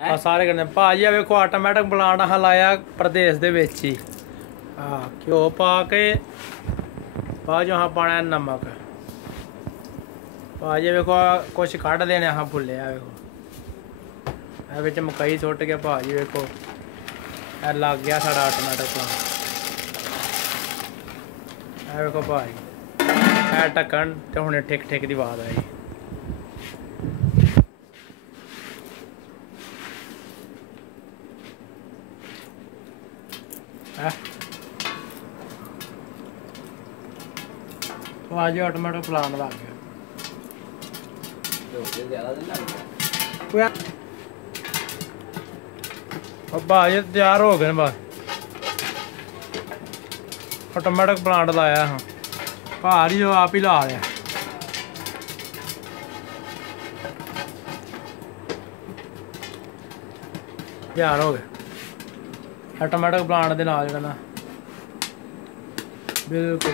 सारे करने भाजी वेखो ऑटोमैटिक प्लांट अस लाया प्रदेश दे विच ही। घ्यो पा के बाद अस पाना नमक। भाजी वेखो कुछ कढ़ देने अस फुल्ले वेखो बिच मकई सुट के भाजी वेखो लग गया साड़ा ऑटोमैटिक प्लांट। वेखो भाजी ढक्कन तो हुणे ठिक ठिक की आवाज़ आई। तो आज ऑटोमैटिक प्लांट लग गया। भाजी तैयार हो गए बस ऑटोमैटिक प्लांट लाया हाँ भारी जो आप ही ला रहा तैयार हो गए ऑटोमैटिक प्लांट के नाल बिल्कुल।